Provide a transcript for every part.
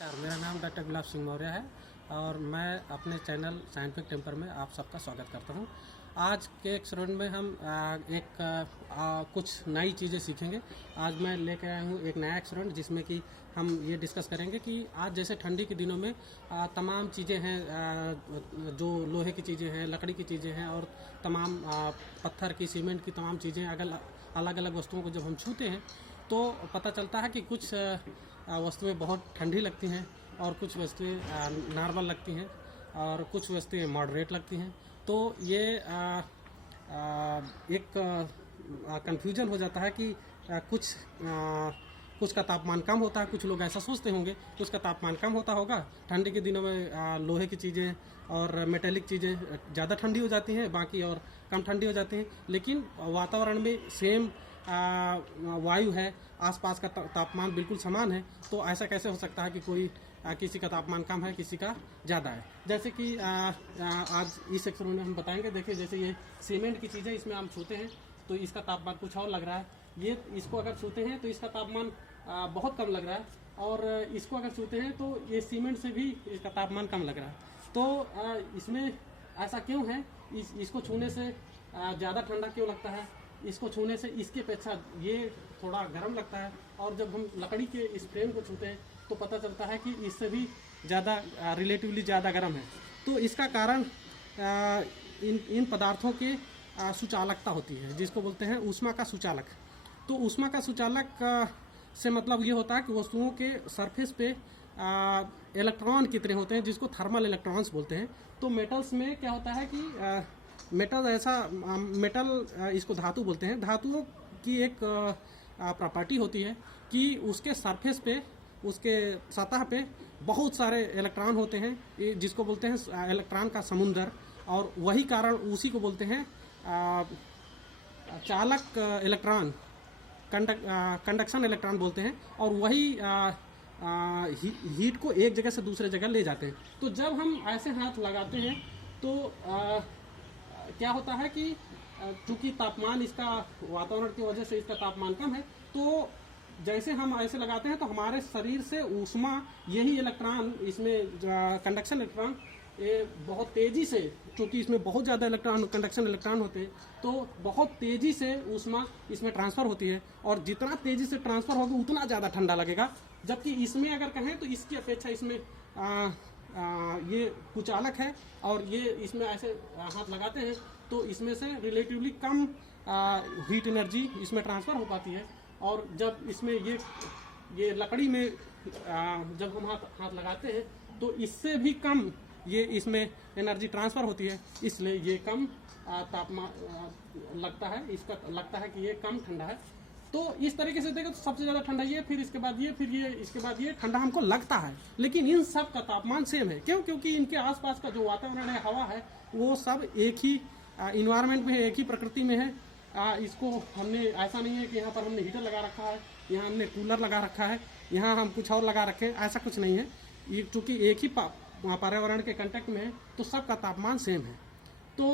मेरा नाम डॉक्टर गुलाब सिंह मौर्य है और मैं अपने चैनल साइंटिफिक टेम्पर में आप सबका स्वागत करता हूं। आज के एक्सपेरिमेंट में हम कुछ नई चीज़ें सीखेंगे। आज मैं लेकर आया हूं एक नया एक्सपेरिमेंट जिसमें कि हम ये डिस्कस करेंगे कि आज जैसे ठंडी के दिनों में तमाम चीज़ें हैं, जो लोहे की चीज़ें हैं, लकड़ी की चीज़ें हैं और तमाम पत्थर की, सीमेंट की तमाम चीज़ें अलग अलग वस्तुओं को जब हम छूते हैं तो पता चलता है कि कुछ वस्तुएं बहुत ठंडी लगती हैं और कुछ वस्तुएं नॉर्मल लगती हैं और कुछ वस्तुएं मॉडरेट लगती हैं। तो ये एक कंफ्यूजन हो जाता है कि कुछ का तापमान कम होता है। कुछ लोग ऐसा सोचते होंगे कुछ का तापमान कम होता होगा। ठंडी के दिनों में लोहे की चीज़ें और मेटेलिक चीज़ें ज़्यादा ठंडी हो जाती हैं, बाकी और कम ठंडी हो जाती हैं। लेकिन वातावरण में सेम वायु है, आसपास का तापमान बिल्कुल समान है, तो ऐसा कैसे हो सकता है कि कोई किसी का तापमान कम है, किसी का ज़्यादा है। जैसे कि आज इस एक्सपेरिमेंट में हम बताएंगे। देखिए, जैसे ये सीमेंट की चीज़ें, इसमें हम छूते हैं तो इसका तापमान कुछ और लग रहा है। ये इसको अगर छूते हैं तो इसका तापमान बहुत कम लग रहा है और इसको अगर छूते हैं तो ये सीमेंट से भी इसका तापमान कम लग रहा है। तो इसमें ऐसा क्यों है? इसको छूने से ज़्यादा ठंडा क्यों लगता है? इसको छूने से इसकी अपेक्षा ये थोड़ा गर्म लगता है। और जब हम लकड़ी के इस फ्रेम को छूते हैं तो पता चलता है कि इससे भी ज़्यादा रिलेटिवली ज़्यादा गर्म है। तो इसका कारण इन पदार्थों के सुचालकता होती है, जिसको बोलते हैं ऊष्मा का सुचालक। तो ऊष्मा का सुचालक से मतलब ये होता है कि वस्तुओं के सरफेस पे इलेक्ट्रॉन कितने होते हैं, जिसको थर्मल इलेक्ट्रॉन्स बोलते हैं। तो मेटल्स में क्या होता है कि मेटल इसको धातु बोलते हैं। धातुओं की एक प्रॉपर्टी होती है कि उसके सरफेस पे, उसके सतह पे बहुत सारे इलेक्ट्रॉन होते हैं, जिसको बोलते हैं इलेक्ट्रॉन का समुंदर। और वही कारण उसी को बोलते हैं चालक इलेक्ट्रॉन, कंडक्शन इलेक्ट्रॉन बोलते हैं। और वही हीट को एक जगह से दूसरे जगह ले जाते हैं। तो जब हम ऐसे हाथ लगाते हैं तो क्या होता है कि चूंकि तापमान इसका वातावरण की वजह से इसका तापमान कम है, तो जैसे हम ऐसे लगाते हैं तो हमारे शरीर से ऊष्मा, यही इलेक्ट्रॉन, इसमें कंडक्शन इलेक्ट्रॉन, ये बहुत तेज़ी से, चूँकि इसमें बहुत ज़्यादा इलेक्ट्रॉन, कंडक्शन इलेक्ट्रॉन होते हैं, तो बहुत तेज़ी से ऊष्मा इसमें ट्रांसफ़र होती है। और जितना तेज़ी से ट्रांसफ़र होगा उतना ज़्यादा ठंडा लगेगा। जबकि इसमें अगर कहें तो इसकी अपेक्षा इसमें ये कुचालक है और ये इसमें ऐसे हाथ लगाते हैं तो इसमें से रिलेटिवली कम हीट एनर्जी इसमें ट्रांसफ़र हो पाती है। और जब इसमें ये लकड़ी में जब हम हाथ लगाते हैं तो इससे भी कम ये इसमें एनर्जी ट्रांसफ़र होती है, इसलिए ये कम तापमान लगता है। इसका लगता है कि ये कम ठंडा है। तो इस तरीके से देखें तो सबसे ज़्यादा ठंडा ये, फिर इसके बाद ये, फिर ये, इसके बाद ये ठंडा हमको लगता है। लेकिन इन सब का तापमान सेम है। क्यों? क्योंकि इनके आसपास का जो वातावरण है, हवा है, वो सब एक ही इन्वायरमेंट में है, एक ही प्रकृति में है। इसको हमने, ऐसा नहीं है कि यहाँ पर हमने हीटर लगा रखा है, यहाँ हमने कूलर लगा रखा है, यहाँ हम कुछ और लगा रखे हैं, ऐसा कुछ नहीं है। ये चूँकि एक ही पर्यावरण के कांटेक्ट में है तो सबका तापमान सेम है। तो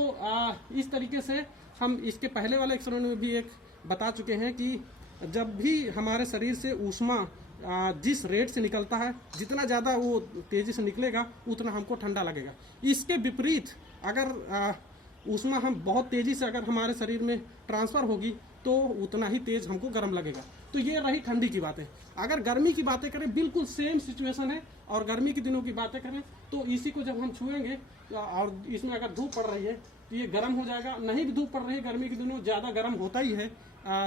इस तरीके से हम इसके पहले वाले एक्सपेरिमेंट में भी एक बता चुके हैं कि जब भी हमारे शरीर से ऊष्मा जिस रेट से निकलता है, जितना ज़्यादा वो तेज़ी से निकलेगा उतना हमको ठंडा लगेगा। इसके विपरीत अगर ऊष्मा हम बहुत तेज़ी से अगर हमारे शरीर में ट्रांसफ़र होगी तो उतना ही तेज़ हमको गर्म लगेगा। तो ये रही ठंडी की बातें। अगर गर्मी की बातें करें, बिल्कुल सेम सिचुएशन है। और गर्मी के दिनों की बातें करें तो इसी को जब हम छुएंगे और इसमें अगर धूप पड़ रही है तो ये गर्म हो जाएगा। नहीं भी धूप पड़ रही है, गर्मी के दिनों ज़्यादा गर्म होता ही है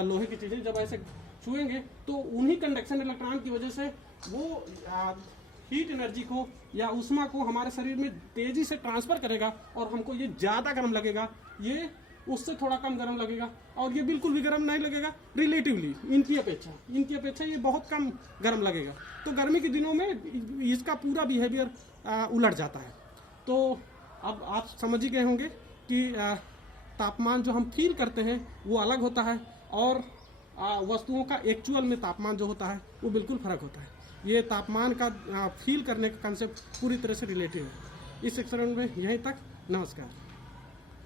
लोहे की चीज़ें। जब ऐसे छुएंगे तो उन्हीं कंडक्शन इलेक्ट्रॉन की वजह से वो हीट एनर्जी को या ऊष्मा को हमारे शरीर में तेज़ी से ट्रांसफ़र करेगा और हमको ये ज़्यादा गर्म लगेगा, ये उससे थोड़ा कम गर्म लगेगा। और ये बिल्कुल भी गर्म नहीं लगेगा रिलेटिवली, इनकी अपेक्षा ये बहुत कम गर्म लगेगा। तो गर्मी के दिनों में इसका पूरा बिहेवियर उलट जाता है। तो अब आप समझ ही गए होंगे कि तापमान जो हम फील करते हैं वो अलग होता है और वस्तुओं का एक्चुअल में तापमान जो होता है वो बिल्कुल फ़र्क होता है। ये तापमान का फील करने का कंसेप्ट पूरी तरह से रिलेटिव है। इस सेक्शन में यहीं तक। नमस्कार।